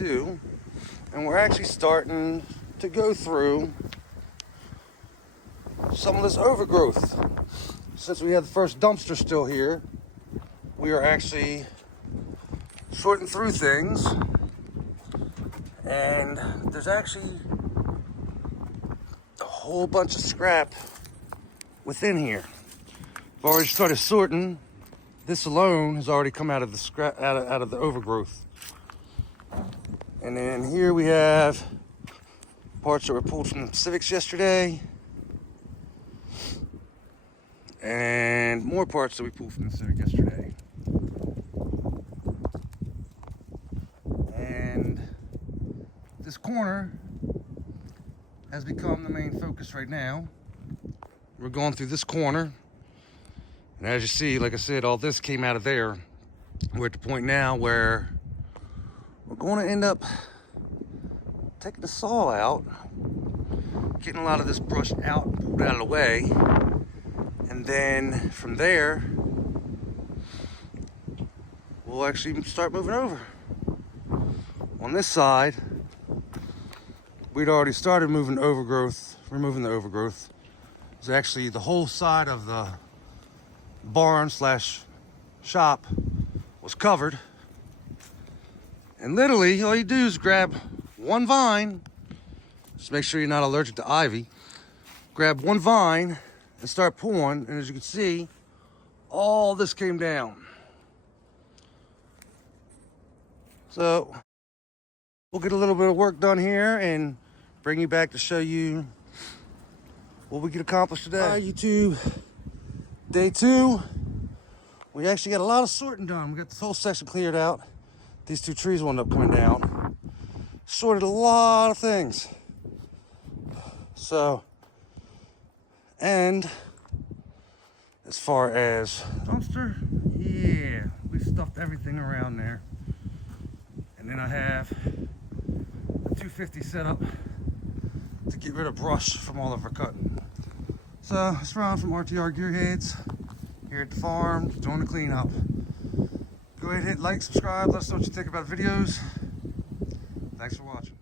2, and we're actually starting to go through some of this overgrowth. Since we had the first dumpster still here, we are actually sorting through things, and there's actually a whole bunch of scrap within here. I've already started sorting. This alone has already come out of the scrap, out of the overgrowth. And then here we have parts that were pulled from the Civics yesterday, and more parts that we pulled from the Civic yesterday. And this corner has become the main focus right now. We're going through this corner, and as you see, like I said, all this came out of there. We're at the point now where we're going to end up taking the saw out, getting a lot of this brush out, pulled out of the way, and then from there, we'll actually start moving over. On this side, we'd already started removing the overgrowth. It's actually the whole side of the barn slash shop was covered. And literally, all you do is grab one vine, just make sure you're not allergic to ivy. Grab one vine and start pulling, and as you can see, all this came down. So we'll get a little bit of work done here and bring you back to show you what we could accomplish today. All right, YouTube, day 2. We actually got a lot of sorting done. We got this whole section cleared out. These 2 trees wound up coming down. Sorted a lot of things. So, and as far as dumpster, yeah, we stuffed everything around there. And then I have the 250 set up to get rid of brush from all of our cutting. So it's Ron from RTR Gearheads here at the farm, doing the cleanup. Go ahead, hit like, subscribe, let us know what you think about the videos. Thanks for watching.